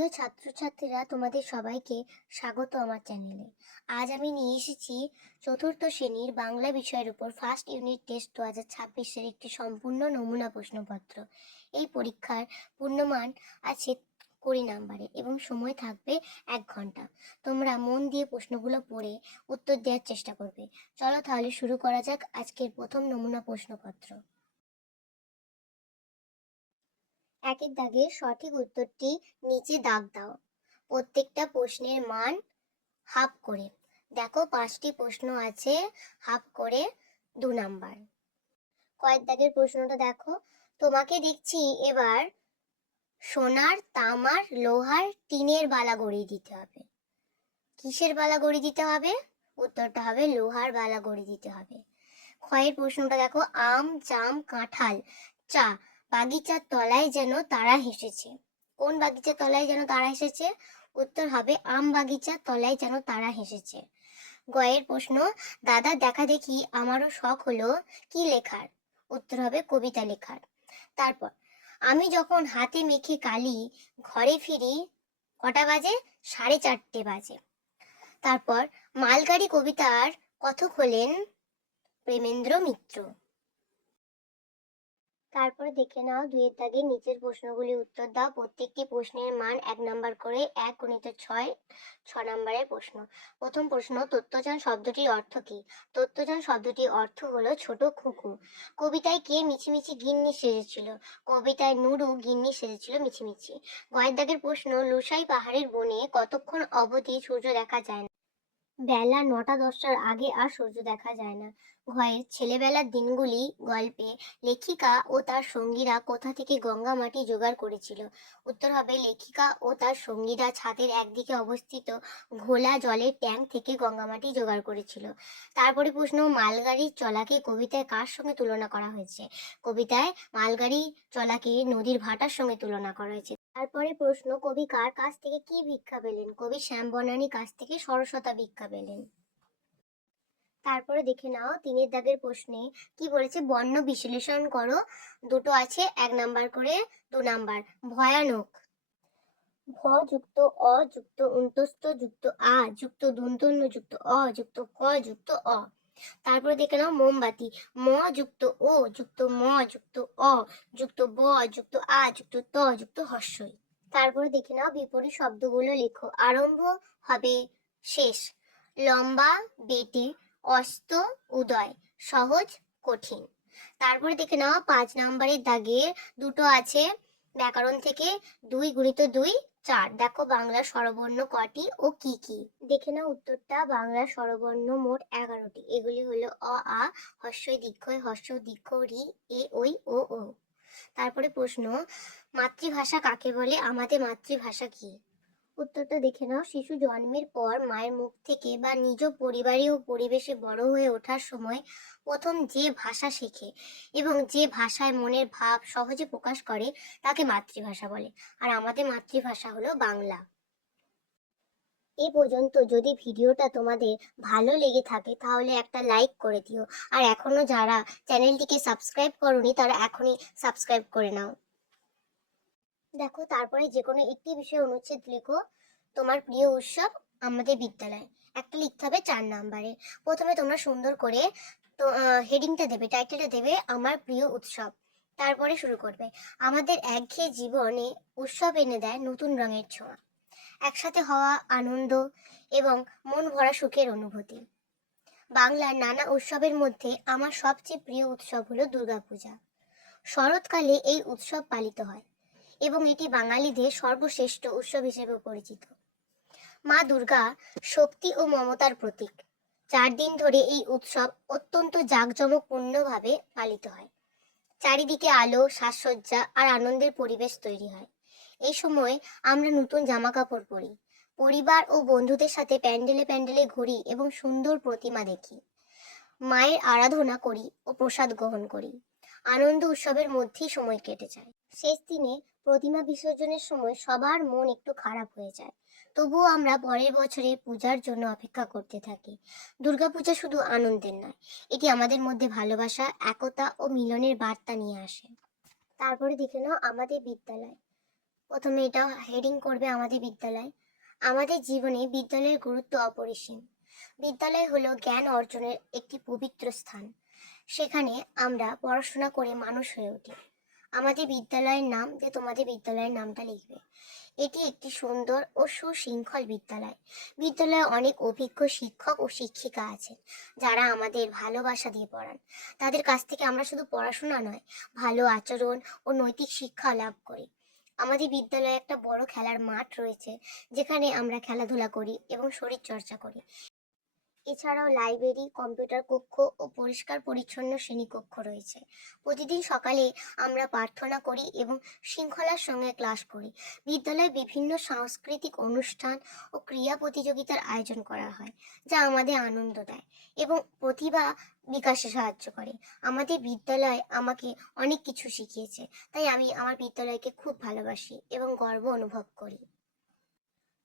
প্রিয় ছাত্রছাত্রীরা, তোমাদের সবাইকে স্বাগত আমার চ্যানেলে। আজ আমি নিয়ে এসেছি চতুর্থ শ্রেণীর বাংলা বিষয়ের উপর ফার্স্ট ইউনিট টেস্ট 2026-এর একটি সম্পূর্ণ নমুনা প্রশ্নপত্র। এই পরীক্ষার পূর্ণমান আছে 20 নম্বরে এবং সময় থাকবে 1 ঘন্টা। তোমরা মন দিয়ে প্রশ্নগুলো পড়ে উত্তর দেওয়ার চেষ্টা করবে। চলো তাহলে শুরু করা যাক আজকের প্রথম নমুনা প্রশ্নপত্র। একের দাগের সঠিক উত্তরটি নিচে দাগ দাও। প্রত্যেকটা প্রশ্নের মান হাফ করে। দেখো 5টি প্রশ্ন আছে, হাফ করে 2 নাম্বার। কয়েক দাগের প্রশ্নটা দেখো, তোমাকে দেখছি এবার সোনার, তামার, লোহার, টিনের বালা গড়িয়ে দিতে হবে। কিসের বালা গড়িয়ে দিতে হবে? উত্তরটা হবে লোহার বালা গড়িয়ে দিতে হবে। ক্ষয়ের প্রশ্নটা দেখো, আম, জাম, কাঁঠাল, চা বাগিচার তলায় যেন তারা হেসেছে। কোন বাগিচার তলায় যেন তারা হেসেছে? উত্তর হবে আম বাগিচার তলায় যেন তারা হেসেছে। গয়ের প্রশ্ন, দাদা দেখা দেখি আমারও শখ হলো কি লেখার? উত্তর হবে কবিতা লেখার। তারপর, আমি যখন হাতে মেখে কালি ঘরে ফিরি কটা বাজে? 4:30 বাজে। তারপর, মালগাড়ি কবিতার কথক হলেন প্রেমেন্দ্র মিত্র। তারপরে দেখে নাও 2 দাগের নিচের প্রশ্নগুলি উত্তর দাও। প্রত্যেকটি প্রশ্নের মান 1 নাম্বার করে। 1 × 6 6 নাম্বারের প্রশ্ন। প্রথম প্রশ্ন, তত্ত্বযান শব্দটির অর্থ কি? তত্ত্বযান শব্দটির অর্থ হলো ছোট খুকু। কবিতায় কে মিছিমিছি গিন্নি সেজেছিল? কবিতায় নুরু গিন্নি সেজেছিল মিছিমিছি। 2 দাগের প্রশ্ন, লুসাই পাহাড়ের বনে কতক্ষণ অবধি সূর্য দেখা যায় না? বেলা 9টা-10টার আগে আর সূর্য দেখা যায় না। ঘয়ের ছেলেবেলার দিনগুলি গল্পে লেখিকা ও তার সঙ্গীরা কোথা থেকে গঙ্গা মাটি জোগাড় করেছিল? উত্তর হবে লেখিকা ও তার সঙ্গীরা ছাদের একদিকে অবস্থিত ঘোলা জলের ট্যাঙ্ক থেকে গঙ্গা মাটি জোগাড় করেছিল। তারপরে প্রশ্ন, মালগাড়ির চলাকে কবিতায় কার সঙ্গে তুলনা করা হয়েছে? কবিতায় মালগাড়ি চলাকে নদীর ভাটার সঙ্গে তুলনা করা হয়েছে। তারপরে প্রশ্ন, কবি কার কাছ থেকে কি ভিক্ষা পেলেন? কবি শ্যাম বনানীর কাছ থেকে সরসতা ভিক্ষা পেলেন। তারপরে দেখে নাও 3 দাগের প্রশ্নে কি বলেছে, বর্ণ বিশ্লেষণ করো। দুটো আছে, 1 নাম্বার করে 2 নাম্বার। ভয়ানক, ভ যুক্ত অ যুক্ত অন্তস্থ যুক্ত আ যুক্ত দন্তন্য যুক্ত অ যুক্ত ক যুক্ত অ। তারপরে দেখে নাও মোমবাতি, ম যুক্ত ও যুক্ত ম যুক্ত অ যুক্ত ব যুক্ত আ যুক্ত ত যুক্ত হর্ষই। তারপরে দেখে নাও বিপরীত শব্দগুলো লেখো। আরম্ভ হবে শেষ, লম্বা বেটে, অস্ত উদয়, সহজ কঠিন। তারপরে দেখে নাও 5 নাম্বারের দাগে দুটো আছে ব্যাকরণ থেকে, 2 × 2 4। দেখো বাংলা স্বরবর্ণ কটি ও কি কি? দেখে নাও উত্তরটা। বাংলা স্বরবর্ণ মোট 11টি। এগুলি হলো অ, আ, হর্ষই দীর্ঘই, হর্ষ দীর্ঘ, রি, এ, ওই, ও, ও। তারপরে প্রশ্ন, মাতৃভাষা কাকে বলে? আমাদের মাতৃভাষা কি? উত্তরটা দেখে নাও। শিশু জন্মের পর মায়ের মুখ থেকে বা নিজ পরিবারে ও পরিবেশে বড় হয়ে ওঠার সময় প্রথম যে ভাষা শেখে এবং যে ভাষায় মনের ভাব সহজে প্রকাশ করে তাকে মাতৃভাষা বলে। আর আমাদের মাতৃভাষা হলো বাংলা। এ পর্যন্ত যদি ভিডিওটা তোমাদের ভালো লেগে থাকে তাহলে একটা লাইক করে দিও। আর এখনো যারা চ্যানেলটিকে সাবস্ক্রাইব করোনি তারা এখনই সাবস্ক্রাইব করে নাও। দেখো তারপরে যে কোনো একটি বিষয় অনুচ্ছেদ লেখো। তোমার প্রিয় উৎসব আমাদের বিদ্যালয়, একটা লিখতে হবে 4 নাম্বারে। প্রথমে তোমরা সুন্দর করে তো হেডিংটা দেবে, টাইটেলটা দেবে আমার প্রিয় উৎসব। তারপরে শুরু করবে, আমাদের একঘেয়ে জীবনে উৎসব এনে দেয় নতুন রঙের ছোঁয়া, একসাথে হওয়া আনন্দ এবং মন ভরা সুখের অনুভূতি। বাংলার নানা উৎসবের মধ্যে আমার সবচেয়ে প্রিয় উৎসব হলো দুর্গাপূজা। শরৎকালে এই উৎসব পালিত হয় এবং এটি বাঙালিদের সর্বশ্রেষ্ঠ উৎসব হিসেবে পরিচিত। মা দুর্গা শক্তি ও মমতার প্রতীক। 4 দিন ধরে এই উৎসব অত্যন্ত জাঁকজমকপূর্ণভাবে পালিত হয়। চারিদিকে আলো, সাজসজ্জা আর আনন্দের পরিবেশ তৈরি হয়। এই সময় আমরা নতুন জামা কাপড় পরি, পরিবার ও বন্ধুদের সাথে প্যান্ডেলে প্যান্ডেলে ঘুরি এবং সুন্দর প্রতিমা দেখি। মায়ের আরাধনা করি ও প্রসাদ গ্রহণ করি। আনন্দ উৎসবের মধ্যেই সময় কেটে যায়। শেষ দিনে প্রতিমা বিসর্জনের সময় সবার মন একটু খারাপ হয়ে যায়, তবুও আমরা পরের বছরের পূজার জন্য অপেক্ষা করতে থাকি। দুর্গাপূজা শুধু আনন্দের নয়, এটি আমাদের মধ্যে ভালোবাসা, একতা ও মিলনের বার্তা নিয়ে আসে। তারপরে দেখে নাও আমাদের বিদ্যালয়। প্রথমে এটা হেডিং করবে আমাদের বিদ্যালয়। আমাদের জীবনে বিদ্যালয়ের গুরুত্ব অপরিসীম। বিদ্যালয় হলো জ্ঞান অর্জনের একটি পবিত্র স্থান। সেখানে আমরা পড়াশোনা করে মানুষ হয়ে উঠি। আমাদের বিদ্যালয়ের নাম দিয়ে তোমাদের বিদ্যালয়ের নামটা লিখবে। এটি একটি সুন্দর ও সুশৃঙ্খল বিদ্যালয়। বিদ্যালয়ে অনেক অভিজ্ঞ শিক্ষক ও শিক্ষিকা আছে, যারা আমাদের ভালোবাসা দিয়ে পড়ান। তাদের কাছ থেকে আমরা শুধু পড়াশোনা নয়, ভালো আচরণ ও নৈতিক শিক্ষা লাভ করি। আমাদের বিদ্যালয়ে একটা বড় খেলার মাঠ রয়েছে, যেখানে আমরা খেলাধুলা করি এবং শরীর চর্চা করি। এছাড়াও লাইব্রেরি, কম্পিউটার কক্ষ ও পরিষ্কার পরিচ্ছন্ন শ্রেণীকক্ষ রয়েছে। প্রতিদিন সকালে আমরা প্রার্থনা করি এবং শৃঙ্খলার সঙ্গে ক্লাস করি। বিদ্যালয়ে বিভিন্ন সাংস্কৃতিক অনুষ্ঠান ও ক্রীড়া প্রতিযোগিতার আয়োজন করা হয়, যা আমাদের আনন্দ দেয় এবং প্রতিভা বিকাশে সাহায্য করে। আমাদের বিদ্যালয় আমাকে অনেক কিছু শিখিয়েছে, তাই আমি আমার বিদ্যালয়কে খুব ভালোবাসি এবং গর্ব অনুভব করি।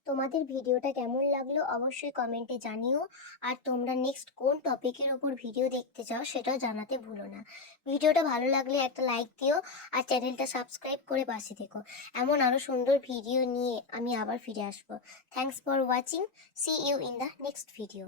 তোমাদের ভিডিওটা কেমন লাগলো অবশ্যই কমেন্টে জানিও। আর তোমরা নেক্সট কোন টপিকের ওপর ভিডিও দেখতে চাও সেটাও জানাতে ভুলো না। ভিডিওটা ভালো লাগলে একটা লাইক দিও আর চ্যানেলটা সাবস্ক্রাইব করে পাশে থেকো। এমন আরো সুন্দর ভিডিও নিয়ে আমি আবার ফিরে আসবো। Thanks for watching. See you in the next video.